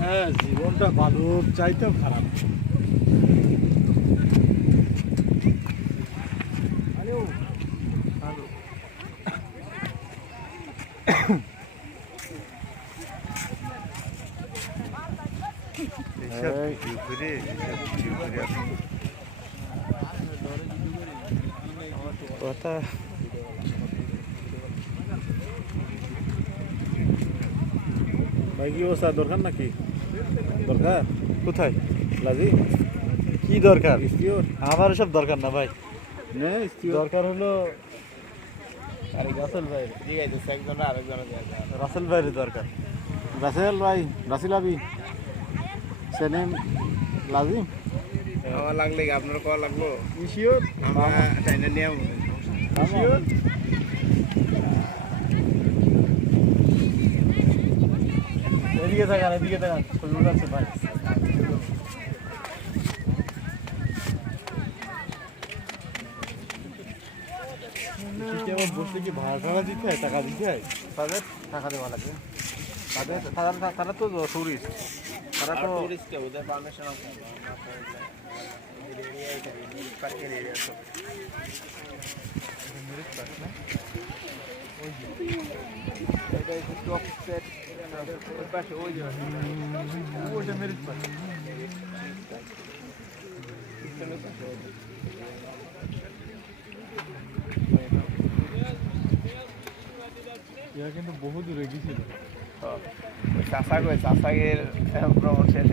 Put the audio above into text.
হ্যাঁ, জীবনটা বালুর চাইতেও খারাপ। কথা ভাই কি অবস্থা? দরকার নাকি? দরকার কোথায় লাজি কি দরকার? স্টিওর আমার এসব দরকার না ভাই। না, স্টিওর দরকার হলো রাসেল ভাই। রাসেল ভাইয়ের দরকার। রাসেল ভাই, রাসেল আবি সেনেম লাজিম আমার লাগলে কি আপনার কল লাগলো? শিওর আমরা টাইনে নিয়ে শিওর এদিকে থাকান, এদিকে থাকান, ফজলুল আছে ভাই। কেমন বসলে কি ভাড়া টাড়া দিতে হয়, টাকা দিতে হয়? তাদের টাকা দেওয়া লাগে। তারা তো টুরিস্ট, তারা তো টুরিস্টে ওদের পারমিশন আছে পার্কের এরিয়া তো এটা একটু টপ সেট ওই পাশে ওই যে ওইটা মেরিট পায়। এরা কিন্তু বহু দূরে গেছিল। চাষা কই চাষাগের ভ্রমণ শেষ